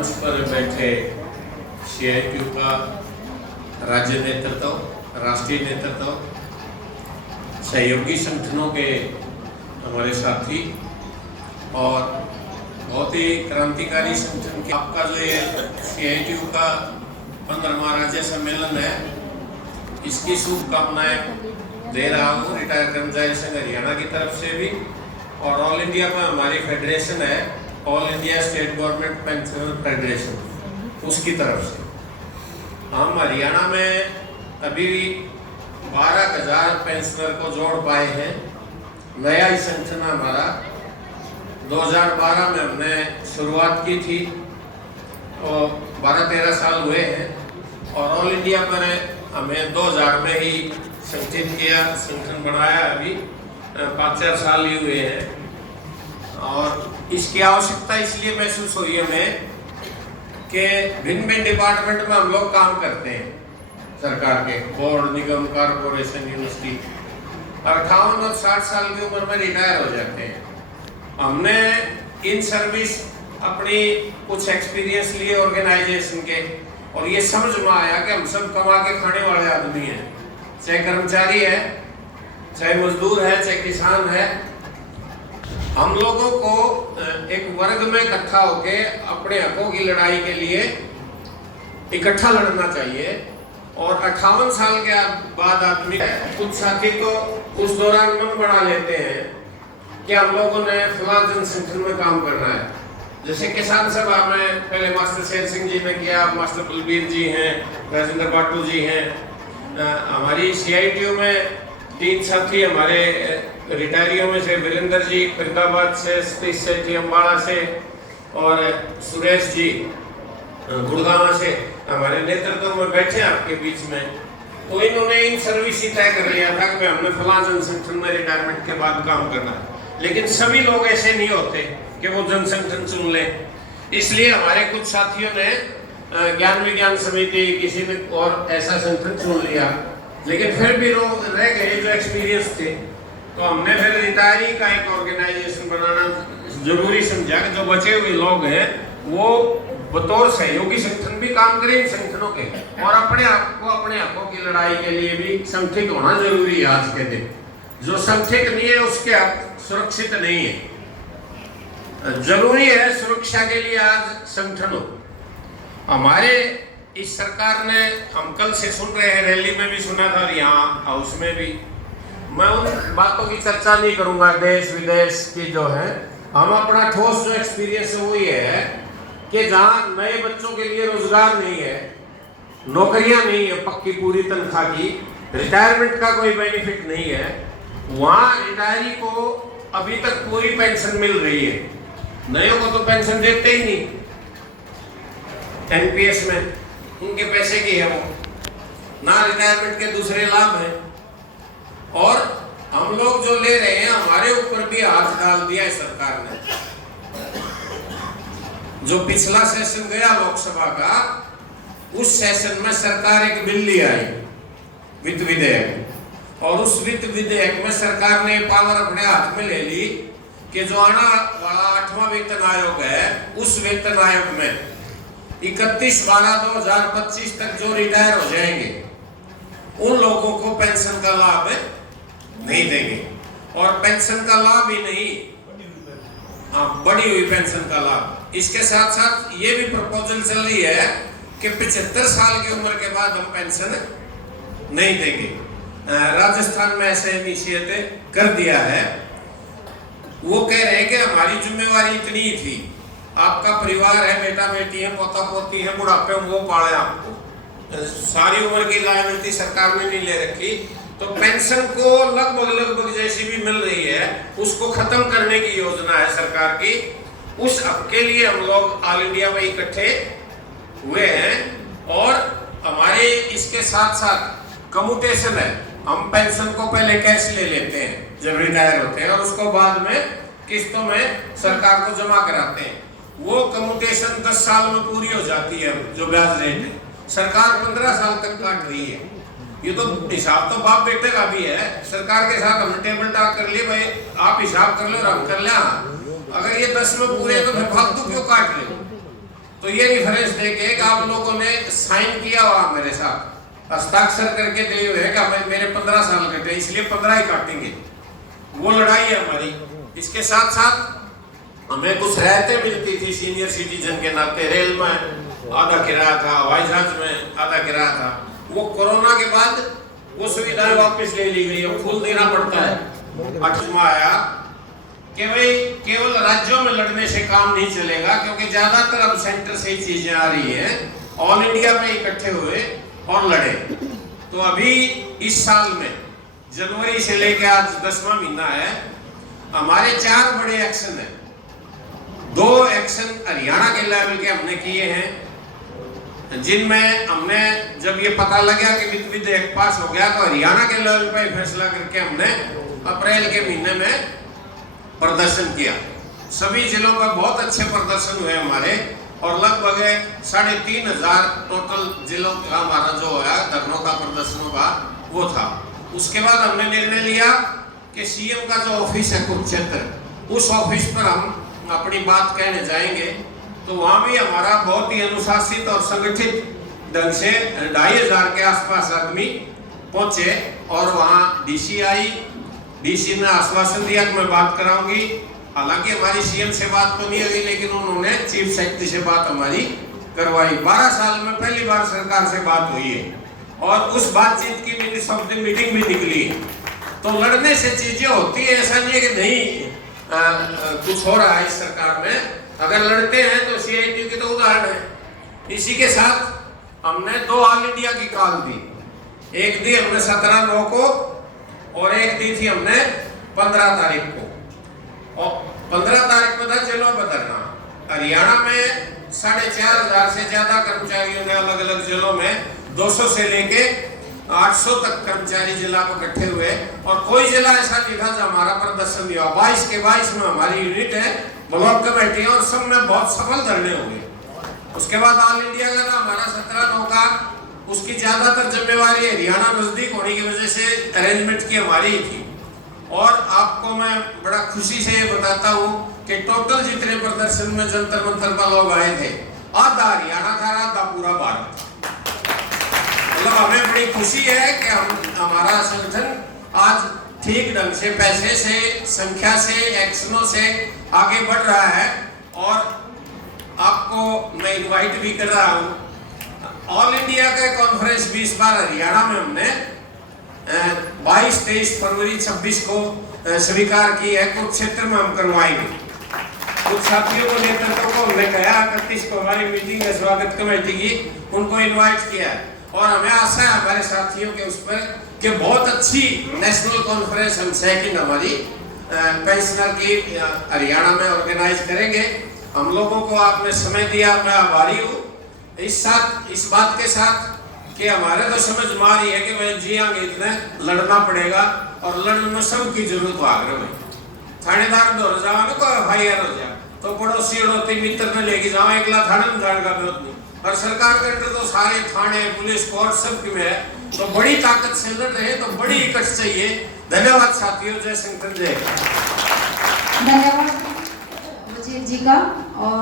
मंच पर बैठे CITU का राज्य नेतृत्व, राष्ट्रीय नेतृत्व, सहयोगी संगठनों के हमारे साथी और बहुत ही क्रांतिकारी संगठन के आपका जो ये CITU का 15वां राज्य सम्मेलन है, इसकी शुभकामनाएं दे रहा हूँ रिटायर्ड कर्मचारी संघ हरियाणा की तरफ से भी, और ऑल इंडिया में हमारी फेडरेशन है, all India state government pensioner federation, उसकी तरफ से। हम हरियाणा में अभी 12,000 पेंशनर को जोड़ पाए हैं। नया ही संगठन हमारा 2012 में हमने शुरुआत की थी और 12-13 साल हुए हैं, और ऑल इंडिया पर हमें 2000 में ही संगठित किया, संगठन बनाया। अभी 5-4 साल ही हुए हैं, और इसकी आवश्यकता इसलिए महसूस हुई हमें कि भिन्न भिन्न डिपार्टमेंट में हम लोग काम करते हैं, सरकार के बोर्ड, निगम, कारपोरेशन, यूनिवर्सिटी, 58 और 60 साल की उम्र में रिटायर हो जाते हैं। हमने इन सर्विस अपनी कुछ एक्सपीरियंस लिए ऑर्गेनाइजेशन के, और ये समझ में आया कि हम सब कमा के खाने वाले आदमी हैं, चाहे कर्मचारी है, चाहे मजदूर है, चाहे किसान है। हम लोगों को एक वर्ग में इकट्ठा होके अपने हकों की लड़ाई के लिए इकट्ठा लड़ना चाहिए। और 58 साल के बाद आदमी, कुछ साथी तो उस दौरान मन बना लेते हैं कि हम लोगों ने फलां जनसंगठन में काम करना है। जैसे किसान सभा में पहले मास्टर शेर सिंह जी ने किया, मास्टर बलबीर जी हैं, राजेंद्र बाटू जी हैं। हमारी CITU में 3 साथी हमारे रिटायरियों में से, वीरेंद्र जी फरीदाबाद से, सतीश सेठी अम्बाड़ा से, और सुरेश जी गुड़गांव से हमारे नेतृत्व में बैठे आपके बीच में। तो इन्होंने इन सर्विस ही तय कर लिया था कि हमने फलां जनसंगठन में रिटायरमेंट के बाद काम करना है। लेकिन सभी लोग ऐसे नहीं होते कि वो जनसंगठन चुन लें, इसलिए हमारे कुछ साथियों ने ज्ञान विज्ञान समिति, किसी ने और ऐसा संगठन चुन लिया। लेकिन फिर भी लोग रह गए जो एक्सपीरियंस थे, तो हमने फिर रिटायरी का एक ऑर्गेनाइजेशन बनाना जरूरी समझा कि जो बचे हुए लोग हैं वो बतौर सहयोगी संगठन भी काम करें इन संगठनों के, और अपने आप को, अपने हकों की लड़ाई के लिए भी संगठित होना जरूरी है। आज के दिन जो संगठित नहीं है उसके हक सुरक्षित नहीं है। जरूरी है सुरक्षा के लिए आज संगठन हो। हमारे इस सरकार ने, हम कल से सुन रहे हैं, रैली में भी सुना था और यहाँ हाउस में भी, मैं उन बातों की चर्चा नहीं करूंगा देश विदेश की जो है। हम अपना ठोस जो एक्सपीरियंस है वो ये है कि जहाँ नए बच्चों के लिए रोजगार नहीं है, नौकरियां नहीं है पक्की पूरी तनख्वाह की, रिटायरमेंट का कोई बेनिफिट नहीं है, वहाँ रिटायरी को अभी तक पूरी पेंशन मिल रही है। नयों को तो पेंशन देते ही नहीं, NPS में उनके पैसे की है वो, ना रिटायरमेंट के दूसरे लाभ हैं। और हम लोग जो ले रहे हैं, हमारे ऊपर भी हाथ डाल दिया है सरकार ने। जो पिछला सेशन गया लोकसभा का, उस सेशन में सरकार एक बिल ले आई, वित्त विधेयक, और उस वित्त विधेयक में सरकार ने पावर अपने हाथ में ले ली कि जो आना वाला 8वां वेतन आयोग है, उस वेतन आयोग में 31/12/2025 तक जो रिटायर हो जाएंगे उन लोगों को पेंशन का लाभ नहीं देंगे। और पेंशन का लाभ ही नहीं, बढ़ी हुई पेंशन का लाभ। इसके साथ साथ ये भी प्रपोजल चल रही है कि 75 साल की उम्र के बाद हम पेंशन नहीं देंगे। राजस्थान में ऐसे इनिशिएटिव कर दिया है। वो कह रहे हैं कि हमारी जिम्मेवारी इतनी ही थी, आपका परिवार है, बेटा बेटी है, पोता पोती है, बुढ़ापे में वो पाले आपको, सारी उम्र की लायबिलिटी सरकार ने नहीं ले रखी। तो पेंशन को लगभग जैसी भी मिल रही है उसको खत्म करने की योजना है सरकार की। उस हक के लिए हम लोग ऑल इंडिया में इकट्ठे हुए हैं। और हमारे इसके साथ साथ कम्यूटेशन है, हम पेंशन को पहले कैश ले लेते हैं जब रिटायर होते हैं, और उसको बाद में किस्तों में सरकार को जमा कराते हैं। वो कम्यूटेशन 10 साल में पूरी हो जाती है, जो ब्याज रेट है सरकार 15 साल तक काट रही है। ये तो हिसाब तो बाप बेटे का भी है। सरकार के साथ हमने टेबल टॉक कर लिए, भाई आप हिसाब कर लो और हम कर ले। अगर ये 10 में पूरे तो फिर फालतू क्यों काट रहे हो? तो ये रिफरेंस देके कि आप लोगों ने साइन किया हुआ मेरे साथ, हस्ताक्षर करके दिए हुए कि हमें मेरे 15 साल कटे, इसलिए 15 ही काटेंगे। वो लड़ाई है हमारी। इसके साथ साथ हमें कुछ राहतें मिलती थी सीनियर सिटीजन के नाते। रेल में आधा किराया था, हवाई जहाज में आधा किराया था। वो कोरोना के बाद वो सुविधाएं वापस ले ली गई, फुल देना पड़ता है। 8वां आया कि भाई केवल राज्यों में लड़ने से काम नहीं चलेगा, क्योंकि ज्यादातर अब सेंटर से ही चीजें आ रही हैं। ऑल इंडिया में इकट्ठे हुए और लड़े। तो अभी इस साल में जनवरी से लेकर आज 10वां महीना है, हमारे 4 बड़े एक्शन हैं। 2 एक्शन हरियाणा के लेवल के हमने किए हैं, जिनमें हमने जब ये पता लगा कि वित्त विधेयक पास हो गया तो हरियाणा के लेवल पर फैसला करके हमने अप्रैल के महीने में प्रदर्शन किया। सभी जिलों में बहुत अच्छे प्रदर्शन हुए हमारे, और लगभग 3500 टोटल जिलों का हमारा जो है धरनों का प्रदर्शनों का वो था। उसके बाद हमने निर्णय लिया कि सीएम का जो ऑफिस है कुरुक्षेत्र, उस ऑफिस पर हम अपनी बात कहने जाएंगे। तो वहाँ भी हमारा बहुत ही अनुशासित और संगठित ढंग से 2500 के आसपास आदमी पहुंचे, और वहाँ डीसी आई। डीसी ने आश्वासन दिया कि मैं बात कराऊंगी। हालांकि हमारी सीएम से बात तो नहीं हुई, लेकिन उन्होंने चीफ सेक्रेटरी से बात हमारी करवाई। 12 साल में पहली बार सरकार से बात हुई है, और उस बातचीत की मिनट्स ऑफ द मीटिंग भी निकली। तो लड़ने से चीजें होती है, ऐसा नहीं है कि नहीं कुछ हो रहा है इस सरकार में। अगर लड़ते हैं तो सीआईटी की तो उदाहरण है। इसी के साथ हमने 2 ऑल इंडिया की कॉल दी। एक दी हमने 17/9 को, और एक दी थी हमने 15 तारीख को। और 15 तारीख को था जिलों में धरना। हरियाणा में 4500 से ज्यादा कर्मचारियों ने अलग अलग जिलों में 200 से लेके 800 तक कर्मचारी जिला पर इकट्ठे हुए, और कोई जिला ऐसा नहीं था जो हमारा प्रदर्शन नहीं हुआ। 22 के 22 में हमारी यूनिट है, ब्लॉक कमेटी है, और सब में बहुत सफल धरने हुए। उसके बाद ऑल इंडिया का था हमारा 17/9 का। उसकी ज्यादातर जिम्मेवारी हरियाणा नजदीक होने की वजह से अरेंजमेंट की हमारी ही थी। और आपको मैं बड़ा खुशी से ये बताता हूँ कि टोटल जितने प्रदर्शन में जंतर मंतर पर लोग आए थे, आधा हरियाणा था, आधा पूरा भारत था। मतलब हमें बड़ी खुशी है कि हमारा संगठन आज ठीक ढंग से, पैसे से, संख्या से, एक्शनों से आगे बढ़ रहा है। और आपको मैं इनवाइट भी कर रहा हूँ। ऑल इंडिया का कॉन्फ्रेंस भी इस बार हरियाणा में हमने 22, 23 फरवरी 26 को स्वीकार की है। कुरुक्षेत्र में हम करवाएंगे। कुछ साथियों को, नेतृत्व को हमने कहा 31 को हमारी मीटिंग है स्वागत कमेटी की, उनको इनवाइट किया है। और हमें आशा है हमारे साथियों के उस पर कि बहुत अच्छी नेशनल कॉन्फ्रेंस हम सेकंड हमारी पेंशनर की हरियाणा में ऑर्गेनाइज करेंगे। हम लोगों को आपने समय दिया, मैं आभारी हूँ। इस बात के साथ कि हमारे तो समझ में आ रही है कि भाई जियांगे इतने लड़ना पड़ेगा, और लड़ने में सबकी जरूरत आग्रह में। थानेदार दौर जाओ ना, कोई FIR हो जाए तो पड़ोसी अड़ोसी मित्र में लेके जाओ, एकला थाने में जाने का जरूरत नहीं। और सरकार के अंदर तो सारे थाने, पुलिस, कोर्ट सब में है, तो बड़ी ताकत से लड़ रहे, तो बड़ी इकट्ठ चाहिए। धन्यवाद साथियों, जय संगठन, जय। धन्यवाद वजीर जी का। और